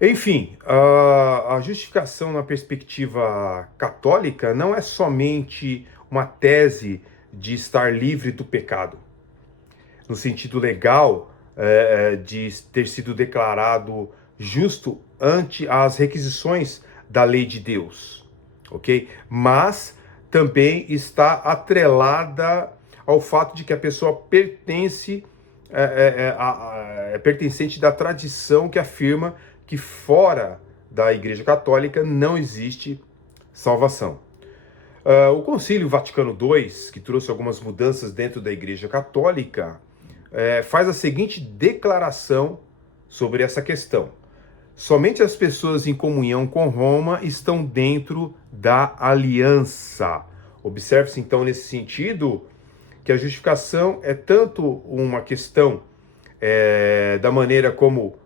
Enfim, a justificação na perspectiva católica não é somente uma tese de estar livre do pecado, no sentido legal, de ter sido declarado justo ante as requisições da lei de Deus, ok? Mas também está atrelada ao fato de que a pessoa é pertencente da tradição que afirma que fora da Igreja Católica não existe salvação. O Concílio Vaticano II, que trouxe algumas mudanças dentro da Igreja Católica, faz a seguinte declaração sobre essa questão: somente as pessoas em comunhão com Roma estão dentro da aliança. Observe-se então nesse sentido que a justificação é tanto uma questão da maneira como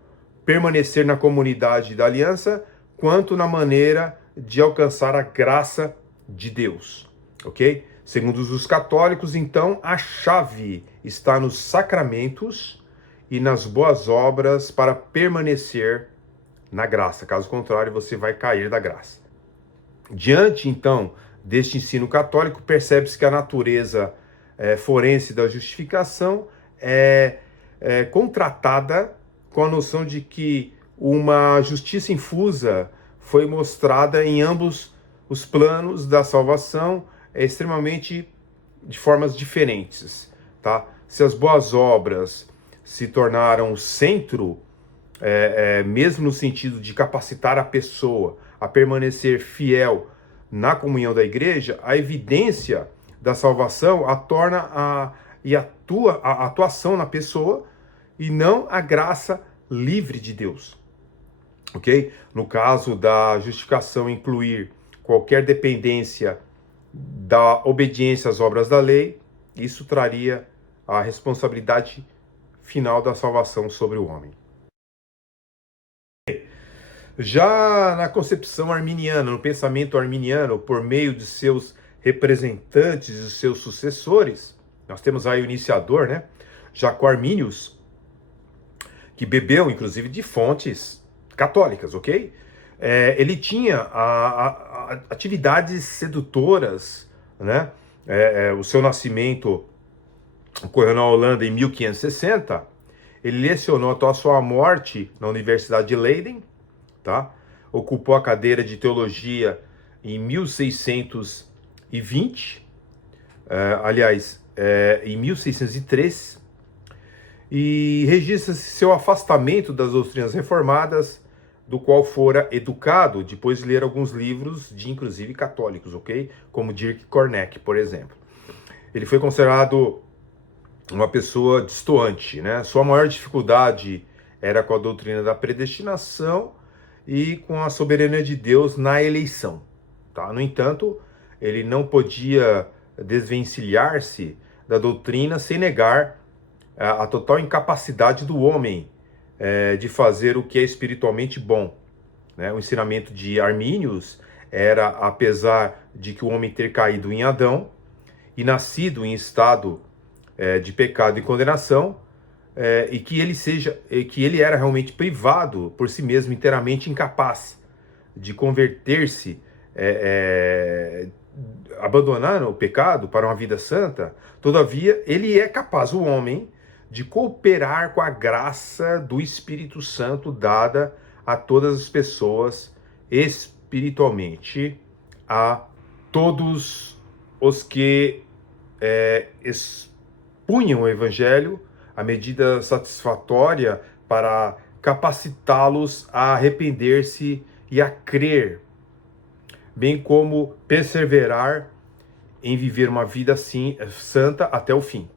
permanecer na comunidade da aliança, quanto na maneira de alcançar a graça de Deus, ok? Segundo os católicos, então, a chave está nos sacramentos e nas boas obras para permanecer na graça. Caso contrário, você vai cair da graça. Diante, então, deste ensino católico, percebe-se que a natureza forense da justificação é contratada com a noção de que uma justiça infusa foi mostrada em ambos os planos da salvação, extremamente de formas diferentes, tá? Se as boas obras se tornaram o centro, mesmo no sentido de capacitar a pessoa a permanecer fiel na comunhão da igreja, a evidência da salvação a torna a atuação na pessoa e não a graça livre de Deus, ok? No caso da justificação incluir qualquer dependência da obediência às obras da lei, isso traria a responsabilidade final da salvação sobre o homem. Já na concepção arminiana, no pensamento arminiano, por meio de seus representantes e seus sucessores, nós temos aí o iniciador, né? Jaco Arminius, que bebeu, inclusive, de fontes católicas, ok? Ele tinha atividades sedutoras, né? O seu nascimento ocorreu na Holanda em 1560. Ele lecionou até a sua morte na Universidade de Leiden, tá? Ocupou a cadeira de teologia em 1620, em 1603, e registra-se seu afastamento das doutrinas reformadas, do qual fora educado depois de ler alguns livros de, inclusive, católicos, ok? Como Dirk Korneke, por exemplo. Ele foi considerado uma pessoa destoante, né? Sua maior dificuldade era com a doutrina da predestinação e com a soberania de Deus na eleição, tá? No entanto, ele não podia desvencilhar-se da doutrina sem negar a total incapacidade do homem de fazer o que é espiritualmente bom, né? O ensinamento de Arminius era, apesar de que o homem ter caído em Adão e nascido em estado de pecado e condenação, e que ele era realmente privado por si mesmo, inteiramente incapaz de converter-se, abandonar o pecado para uma vida santa. Todavia, ele é capaz, o homem, de cooperar com a graça do Espírito Santo dada a todas as pessoas espiritualmente, a todos os que expunham o Evangelho, a medida satisfatória para capacitá-los a arrepender-se e a crer, bem como perseverar em viver uma vida assim, santa até o fim,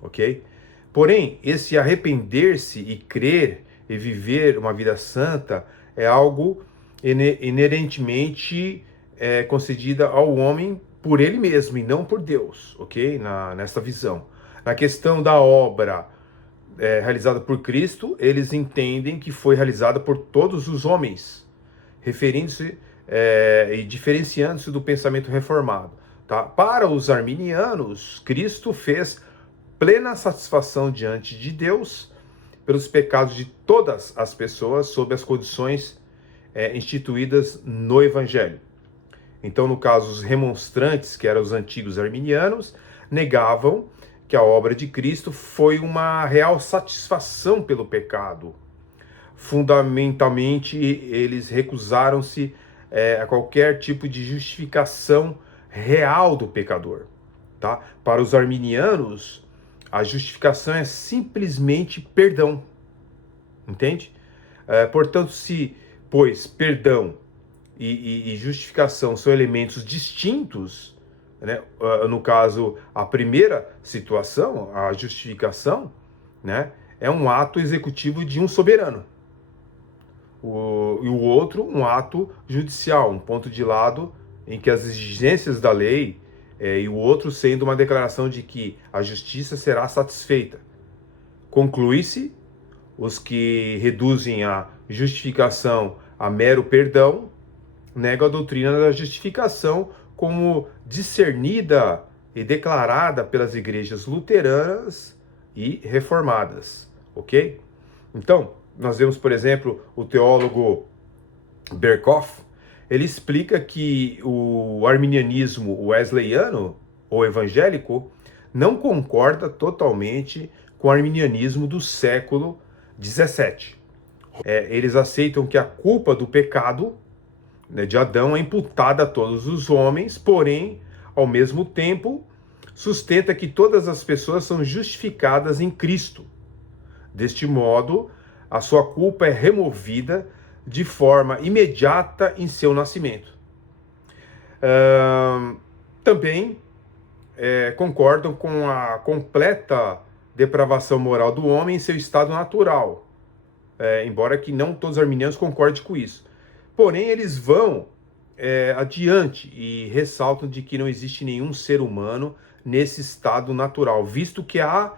ok? Porém, esse arrepender-se e crer e viver uma vida santa é algo inerentemente concedida ao homem por ele mesmo e não por Deus, ok? Nessa visão. Na questão da obra realizada por Cristo, eles entendem que foi realizada por todos os homens, referindo-se e diferenciando-se do pensamento reformado. Tá? Para os arminianos, Cristo fez plena satisfação diante de Deus pelos pecados de todas as pessoas sob as condições instituídas no Evangelho. Então, no caso, os remonstrantes, que eram os antigos arminianos, negavam que a obra de Cristo foi uma real satisfação pelo pecado. Fundamentalmente, eles recusaram-se a qualquer tipo de justificação real do pecador. Tá? Para os arminianos, a justificação é simplesmente perdão. Entende? Portanto, pois perdão e justificação são elementos distintos, né? No caso, a primeira situação, a justificação, né, é um ato executivo de um soberano. E o outro, um ato judicial, um ponto de lado em que as exigências da lei, e o outro sendo uma declaração de que a justiça será satisfeita. Conclui-se, os que reduzem a justificação a mero perdão, negam a doutrina da justificação como discernida e declarada pelas igrejas luteranas e reformadas, ok? Então, nós vemos, por exemplo, o teólogo Berkhoff, ele explica que o arminianismo wesleyano, ou evangélico, não concorda totalmente com o arminianismo do século XVII. Eles aceitam que a culpa do pecado, né, de Adão é imputada a todos os homens, porém, ao mesmo tempo, sustenta que todas as pessoas são justificadas em Cristo. Deste modo, a sua culpa é removida de forma imediata em seu nascimento. Também concordam com a completa depravação moral do homem em seu estado natural, embora que não todos os arminianos concordem com isso. Porém, eles vão adiante e ressaltam de que não existe nenhum ser humano nesse estado natural, visto que há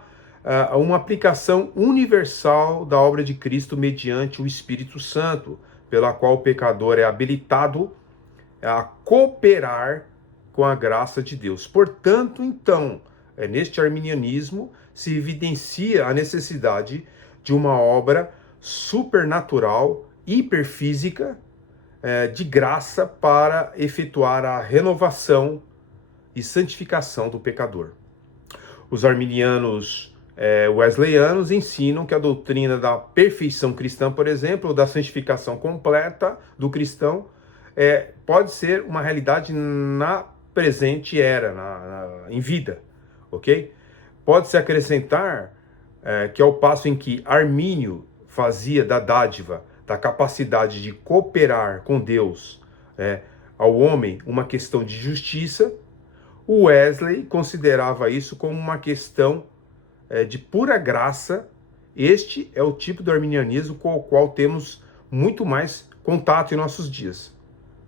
uma aplicação universal da obra de Cristo mediante o Espírito Santo, pela qual o pecador é habilitado a cooperar com a graça de Deus. Portanto, então, neste arminianismo se evidencia a necessidade de uma obra supernatural, hiperfísica, de graça para efetuar a renovação e santificação do pecador. Os arminianos wesleyanos ensinam que a doutrina da perfeição cristã, por exemplo, ou da santificação completa do cristão, pode ser uma realidade na presente era, em vida, ok? Pode-se acrescentar que ao passo em que Armínio fazia da dádiva, da capacidade de cooperar com Deus ao homem uma questão de justiça, o Wesley considerava isso como uma questão de pura graça. Este é o tipo do arminianismo com o qual temos muito mais contato em nossos dias,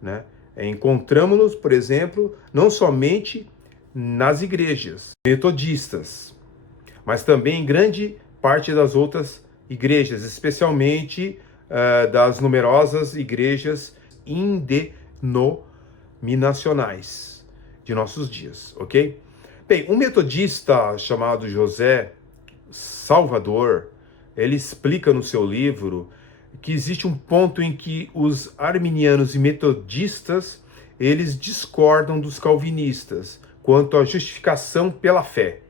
né? Encontramos-nos, por exemplo, não somente nas igrejas metodistas, mas também em grande parte das outras igrejas, especialmente das numerosas igrejas indenominacionais de nossos dias, ok? Bem, um metodista chamado José Salvador, ele explica no seu livro que existe um ponto em que os arminianos e metodistas, eles discordam dos calvinistas quanto à justificação pela fé.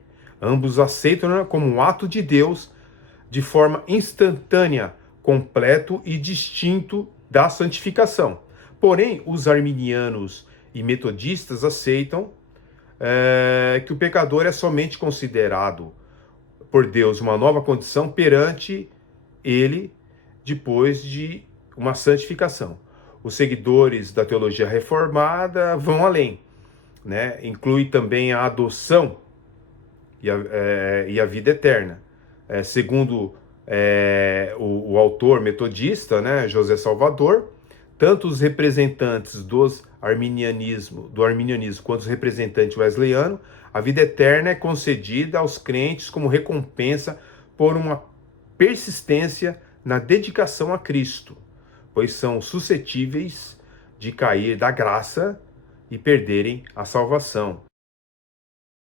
Ambos aceitam-na como um ato de Deus de forma instantânea, completo e distinto da santificação. Porém, os arminianos e metodistas aceitam que o pecador é somente considerado por Deus uma nova condição perante ele depois de uma santificação. Os seguidores da teologia reformada vão além, né? Inclui também a adoção e a vida eterna. Segundo o autor metodista, né, José Salvador, tanto os representantes do arminianismo quanto os representantes wesleyano, a vida eterna é concedida aos crentes como recompensa por uma persistência na dedicação a Cristo, pois são suscetíveis de cair da graça e perderem a salvação.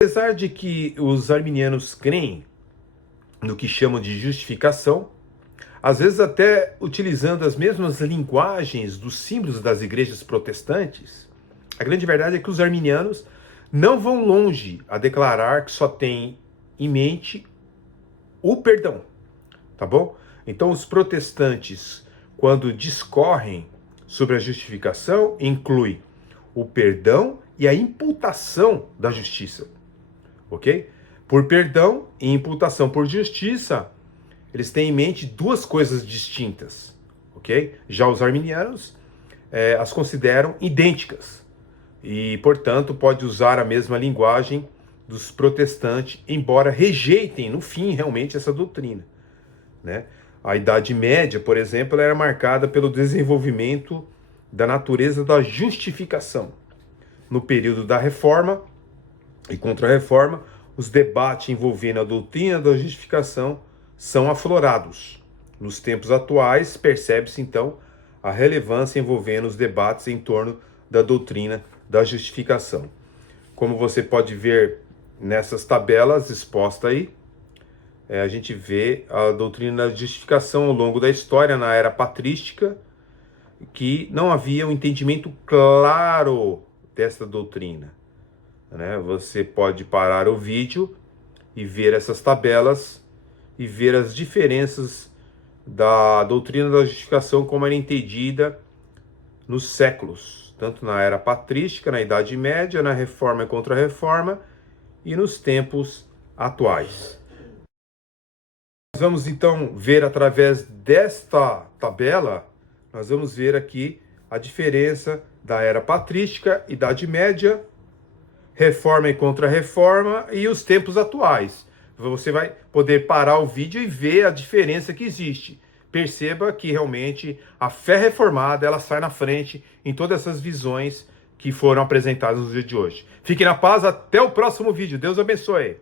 Apesar de que os arminianos creem no que chamam de justificação, às vezes até utilizando as mesmas linguagens dos símbolos das igrejas protestantes. A grande verdade é que os arminianos não vão longe a declarar que só tem em mente o perdão, tá bom? Então os protestantes, quando discorrem sobre a justificação, inclui o perdão e a imputação da justiça, ok? Por perdão e imputação por justiça, eles têm em mente duas coisas distintas, ok? Já os arminianos as consideram idênticas e, portanto, pode usar a mesma linguagem dos protestantes, embora rejeitem, no fim, realmente essa doutrina, né? A Idade Média, por exemplo, era marcada pelo desenvolvimento da natureza da justificação. No período da Reforma e Contra-Reforma, os debates envolvendo a doutrina da justificação são aflorados. Nos tempos atuais, percebe-se, então, a relevância envolvendo os debates em torno da doutrina da justificação. Como você pode ver nessas tabelas expostas aí, a gente vê a doutrina da justificação ao longo da história, na era patrística, que não havia um entendimento claro dessa doutrina, né? Você pode parar o vídeo e ver essas tabelas e ver as diferenças da doutrina da justificação como era entendida nos séculos, tanto na era patrística, na Idade Média, na Reforma e Contra-Reforma e nos tempos atuais. Nós vamos então ver através desta tabela, nós vamos ver aqui a diferença da era patrística, Idade Média, Reforma e Contra-Reforma e os tempos atuais. Você vai poder parar o vídeo e ver a diferença que existe. Perceba que realmente a fé reformada ela sai na frente em todas essas visões que foram apresentadas no dia de hoje. Fique na paz, até o próximo vídeo. Deus abençoe.